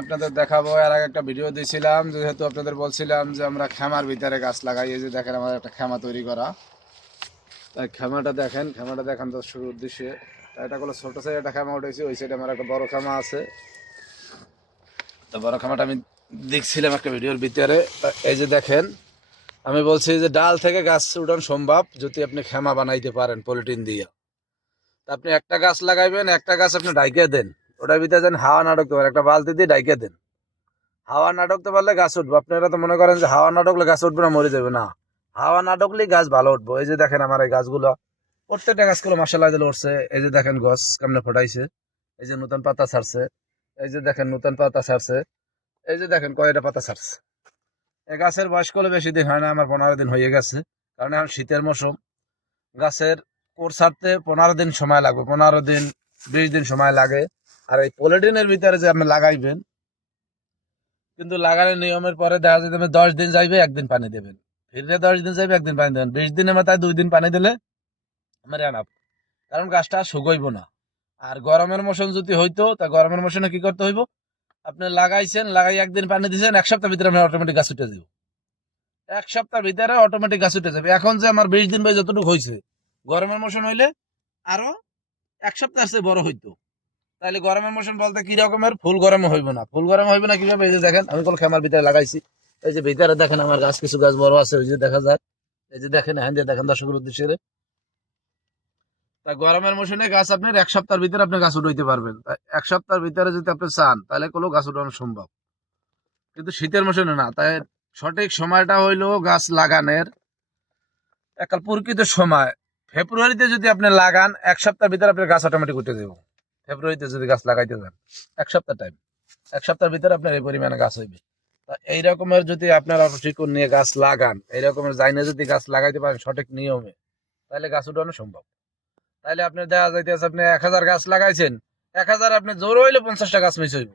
আপনাদের দেখাবো। এর আগে একটা ভিডিও দিয়েছিলাম, যেহেতু আপনাদের বলছিলাম যে আমরা খামার ভিতরে গাছ লাগাই। এই যে দেখেন আমার একটা খামা তৈরি করা। তাই খামাটা দেখেন দর্শকের উদ্দেশ্যে। এটা কোনো ছোট সাইজ একটা খামা উঠেছি, ওই সাইডে আমার একটা বড় খামা আছে। তো বড় খামাটা আমি দেখছিলাম একটা ভিডিওর ভিতরে। এই যে দেখেন, আমি বলছি যে ডাল থেকে গাছ উঠানো সম্ভব যদি আপনি খামা বানাইতে পারেন পলিথিন দিয়ে। তা আপনি একটা গাছ লাগাইবেন, একটা গাছ আপনি ডাইকে দেন, ওটার ভিতরে যেন হাওয়া না ঢুকতে পারে, একটা বালতি দিয়ে ডাইকে দেন। হাওয়া না ঢুকতে পারলে গাছ উঠবে। আপনারা তো মনে করেন যে হাওয়া না ঢুকলে গাছ উঠবে না, মরে যাবে। না, হাওয়া না ঢুকলেই গাছ ভালো উঠবো। এই যে দেখেন আমার এই গাছগুলো, প্রত্যেকটা গাছগুলো মাসাল্লাহ দিলে উঠছে। এই যে দেখেন গাছ কেমনে ফোটাইছে, এই যে নতুন পাতা ছাড়ছে, এই যে দেখেন নতুন পাতা ছাড়ছে, এই যে দেখেন কয়টা পাতা ছাড়ছে। এই গাছের বয়স করলে বেশি দিন হয় না, আমার 15 দিন হয়ে গেছে। কারণ এখন শীতের মৌসুম, গাছের কোর ছাড়তে 15 দিন সময় লাগবে, 15 দিন 20 দিন সময় লাগে। আর এই পলিথিনের ভিতরে যে আপনি লাগাইবেন, কিন্তু লাগানোর নিয়মের পরে দেখা যায় তুমি 10 দিন যাইবে, একদিন পানি দেবেন, ফিরে 10 দিন যাইবে, একদিন পানি দেবেন, 20 দিনের মাথায় 2 দিন পানি দিলে আমার আনাপ। কারণ গাছটা শুকাইব না। আর গরমের মৌসুম যদি হইতো, তা গরমের মৌসুমে কি করতে হইব, আপনি লাগাইছেন, লাগাই একদিন পানি দিয়েছেন, 1 সপ্তাহ ভিতরে আপনার অটোমেটিক গাছ উঠে যাবে। 1 সপ্তাহ ভিতরে অটোমেটিক গাছ উঠে যাবে। এখন যে আমার 20 দিন ভাই যতটুকু হয়েছে, গরমের মৌসুম হইলে আরো 1 সপ্তাহ চেয়ে বড় হইতো। তাহলে গরমের মৌসুম বলতে কি রকমের, ফুল গরমে হইব না। ফুল গরমে হইব না কিভাবে, এই যে দেখেন আমি কোন খামার ভিতরে লাগাইছি। এই যে ভিতরে দেখেন আমার গাছ, কিছু গাছ বড় আছে, ওই যে দেখা যায়। এই যে দেখেন, হ্যাঁ দিয়ে দেখেন দর্শকের উদ্দেশ্যে। তা গরমের মৌসুমে গাছ আপনার 1 সপ্তাহের ভিতরে আপনি গাছ উঠাইতে পারবেন। 1 সপ্তাহের ভিতরে যদি আপনি চান, তাহলে কোনো গাছ উঠানো সম্ভব। কিন্তু শীতের মৌসুমে না। তাই সঠিক সময়টা হইলো গাছ লাগানোর একটা প্রকৃত সময় ফেব্রুয়ারিতে যদি আপনি লাগান, 1 সপ্তাহের ভিতরে আপনার গাছ অটোমেটিক উঠে যাবে। ফেব্রুয়ারিতে যদি গাছ লাগাইতে যান, 1 সপ্তাহ টাইম, 1 সপ্তাহের ভিতরে আপনার এই পরিমাণে গাছ হইবে। তা এই রকমের যদি আপনারা প্রশিক্ষণ নিয়ে গাছ লাগান, এই রকমের জাইনে যদি গাছ লাগাইতে পারেন সঠিক নিয়মে, তাহলে গাছ উঠানো সম্ভব। তাইলে আপনি দেখা যাইতেছে আপনি 1000 গাছ লাগাইছেন, 1000 আপনি জোর হইলে 50টা গাছ মিস হইব।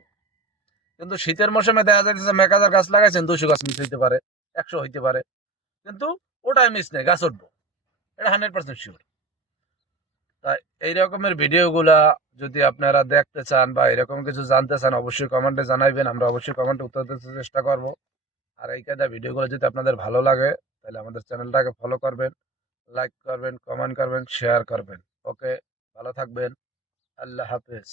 কিন্তু শীতের মৌসুমে দেখা যাইতেছে 1000 গাছ লাগাইছেন, 200 গাছ মিস হইতে পারে, 100 হইতে পারে। কিন্তু ওটাই মিস নেই, গাছ উঠবো, এটা 100% শিওর। তাই এই রকমের ভিডিওগুলা যদি আপনারা দেখতে চান বা এরকম কিছু জানতে চান, অবশ্যই কমেন্টে জানাইবেন, আমরা অবশ্যই কমেন্টে উত্তর দিতে চেষ্টা করব। আর এই কায়দা ভিডিওগুলো যদি আপনাদের ভালো লাগে, তাহলে আমাদের চ্যানেলটাকে ফলো করবেন, লাইক করবেন, কমেন্ট করবেন, শেয়ার করবেন। ওকে, ভালো থাকবেন। আল্লাহ হাফেজ।